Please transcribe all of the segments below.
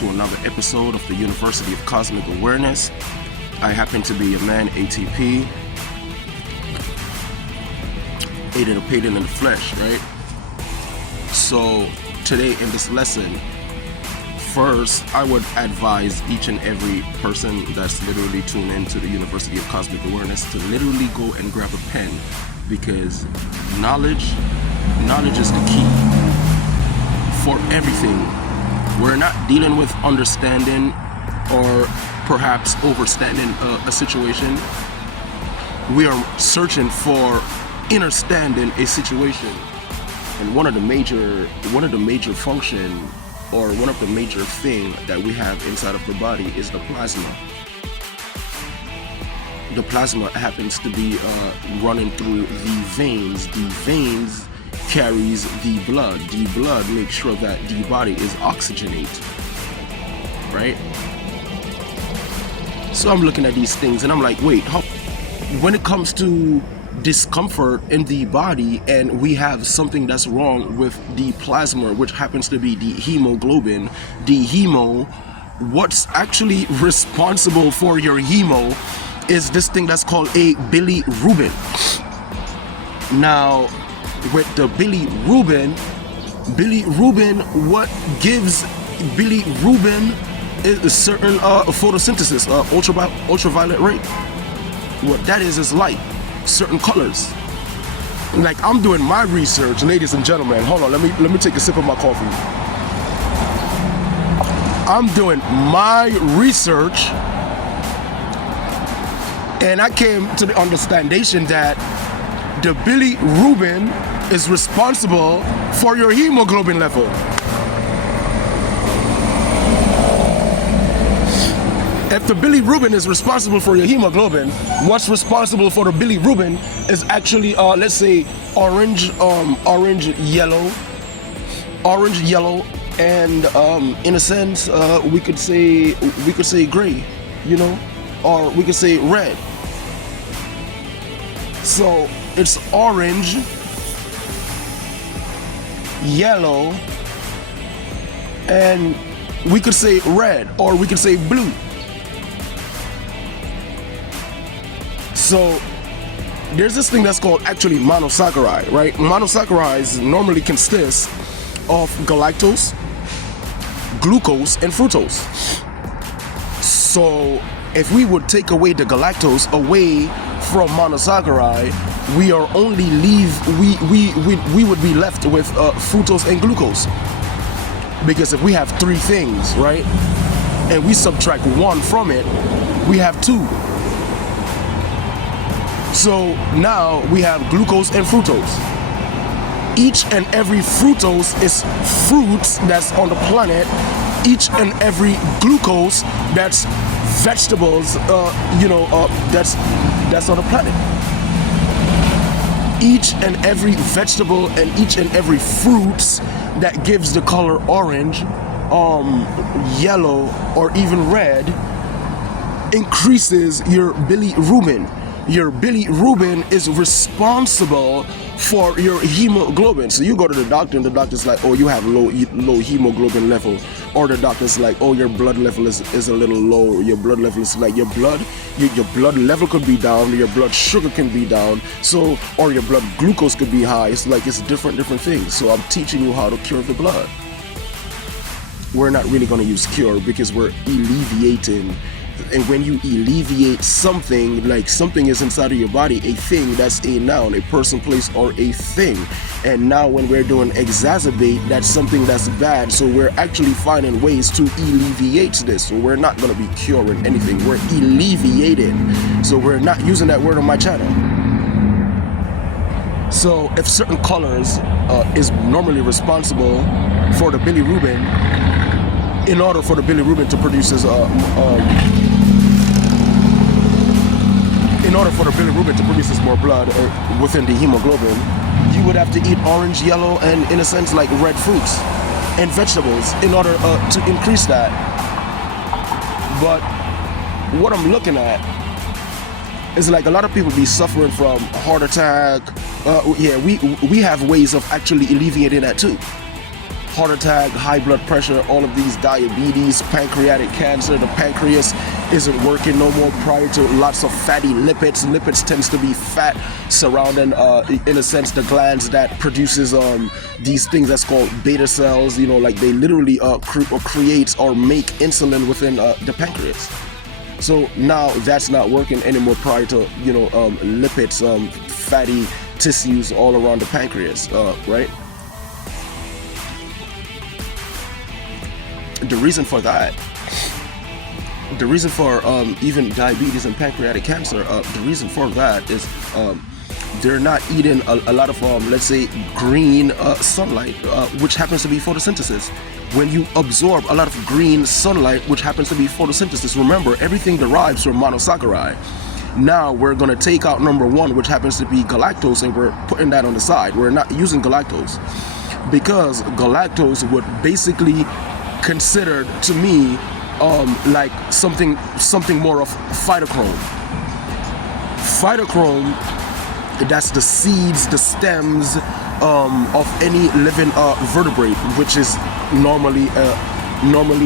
to another episode of the University of Cosmic Awareness. I happen to be a man, ATP, Aidenthepayden in the flesh, right? So today in this lesson, first, I would advise each and every person that's literally tuned in to the University of Cosmic Awareness to literally go and grab a pen, because knowledge is the key for everything. We're not dealing with understanding or perhaps overstanding a situation. We are searching for understanding a situation. And one of the major function, or one of the major thing that we have inside of the body is the plasma. The plasma happens to be running through the veins. The veins carries the blood. The blood makes sure that the body is oxygenated, right? So I'm looking at these things and I'm like, wait, when it comes to discomfort in the body and we have something that's wrong with the plasma, which happens to be the hemoglobin, what's actually responsible for your hemo is this thing that's called a bilirubin. Now with the bilirubin, what gives bilirubin is a certain photosynthesis, ultraviolet ray. What that is light, certain colors. Like, I'm doing my research, ladies and gentlemen. Hold on, let me take a sip of my coffee. I'm doing my research, and I came to the understanding that the bilirubin is responsible for your hemoglobin level. If the bilirubin is responsible for your hemoglobin, what's responsible for the bilirubin is actually, let's say, orange, yellow, and in a sense, we could say gray, or we could say red. So it's orange, yellow, and we could say red, or we could say blue. So there's this thing that's called actually monosaccharide, right? Monosaccharides normally consist of galactose, glucose, and fructose. So if we would take away the galactose away from monosaccharide, we would be left with fructose and glucose. Because if we have three things, right, and we subtract one from it, we have two. So now we have glucose and fructose. Each and every fructose is fruits that's on the planet. Each and every glucose, that's vegetables, that's on the planet. Each and every vegetable and each and every fruits that gives the color orange, yellow, or even red increases your bilirubin. Your bilirubin is responsible for your hemoglobin. So you go to the doctor and the doctor's like, oh, you have low hemoglobin level. Or the doctor's like, oh, your blood level is a little low. Your blood level is like, your blood level could be down, your blood sugar can be down, so, or your blood glucose could be high. It's like, it's different things. So I'm teaching you how to cure the blood. We're not really going to use cure because we're alleviating. And when you alleviate something, like something is inside of your body, a thing, that's a noun, a person, place, or a thing. And now when we're doing exacerbate, that's something that's bad. So we're actually finding ways to alleviate this. So we're not going to be curing anything. We're alleviating. So we're not using that word on my channel. So if certain colors is normally responsible for the bilirubin, in order for the bilirubin to produce more blood within the hemoglobin, you would have to eat orange, yellow, and in a sense like red fruits and vegetables in order to increase that. But what I'm looking at is like a lot of people be suffering from heart attack. We have ways of actually alleviating that too. heart attack, high blood pressure, all of these, diabetes, pancreatic cancer. The pancreas isn't working no more prior to lots of fatty lipids. Lipids tends to be fat surrounding, in a sense, the glands that produces these things that's called beta cells. You know, like they literally creates or make insulin within the pancreas. So now that's not working anymore prior to, you know, lipids, fatty tissues all around the pancreas, right? The reason for that, the reason for even diabetes and pancreatic cancer, the reason for that is they're not eating a lot of, let's say, green sunlight, which happens to be photosynthesis. When you absorb a lot of green sunlight, which happens to be photosynthesis, remember, everything derives from monosaccharide. Now we're going to take out number one, which happens to be galactose, and we're putting that on the side. We're not using galactose because galactose would basically considered to me like something more of phytochrome. Phytochrome, that's the seeds, the stems of any living vertebrate, which is normally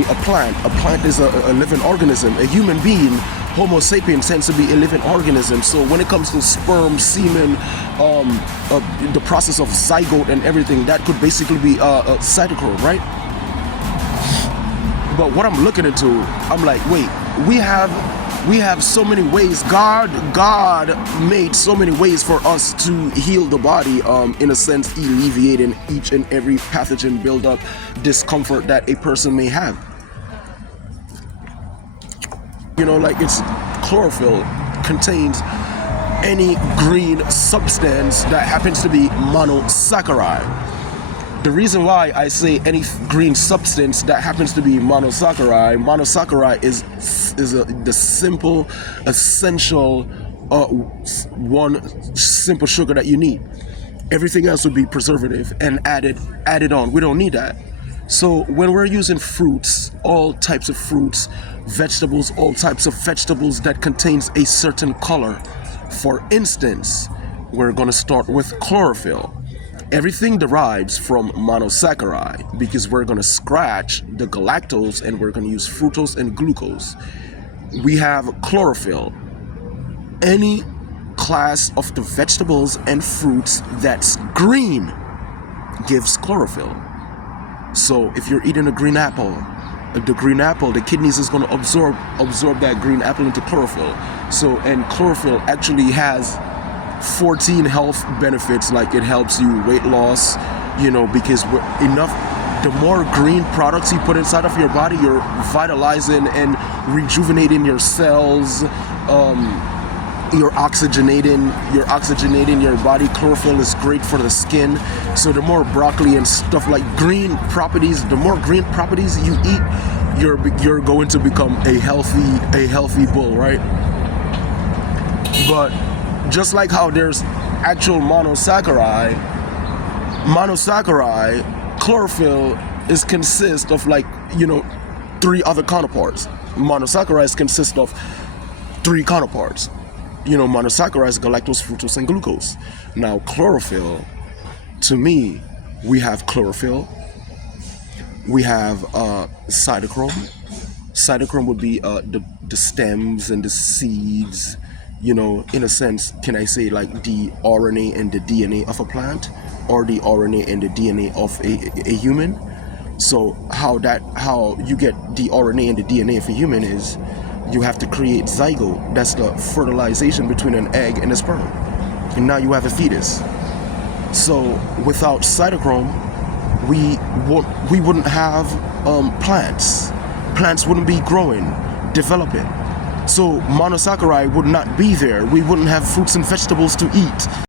a plant. A plant is a living organism. A human being, Homo sapiens, tends to be a living organism. So when it comes to sperm, semen, the process of zygote and everything, that could basically be cytochrome, right? But what I'm looking into, I'm like, wait, we have so many ways. God made so many ways for us to heal the body, in a sense, alleviating each and every pathogen build-up discomfort that a person may have. You know, like it's chlorophyll contains any green substance that happens to be monosaccharide. The reason why I say any green substance that happens to be monosaccharide is the simple, essential one simple sugar that you need. Everything else would be preservative and added on. We don't need that. So when we're using fruits, all types of fruits, vegetables, all types of vegetables that contains a certain color, for instance, we're going to start with chlorophyll. Everything derives from monosaccharide because we're going to scratch the galactose and we're going to use fructose and glucose. We have chlorophyll. Any class of the vegetables and fruits that's green gives chlorophyll. So if you're eating a green apple, the kidneys is going to absorb that green apple into chlorophyll. So, and chlorophyll actually has 14 health benefits. Like it helps you weight loss, you know, because the more green products you put inside of your body, you're vitalizing and rejuvenating your cells, you're oxygenating your body. Chlorophyll is great for the skin. So the more broccoli and stuff like green properties, the more green properties you eat, you're going to become a healthy bull, right? But just like how there's actual monosaccharide, chlorophyll consists of, like, you know, 3 other counterparts. Monosaccharides consist of 3 counterparts. You know, monosaccharides, galactose, fructose, and glucose. Now, chlorophyll, to me, we have chlorophyll, we have cytochrome. Cytochrome would be the stems and the seeds, you know, in a sense, can I say, like the RNA and the DNA of a plant, or the RNA and the DNA of a human. So how you get the RNA and the DNA of a human is you have to create zygote. That's the fertilization between an egg and a sperm, and now you have a fetus. So without cytochrome, we wouldn't have plants. Plants wouldn't be growing, developing. So monosaccharide would not be there. We wouldn't have fruits and vegetables to eat.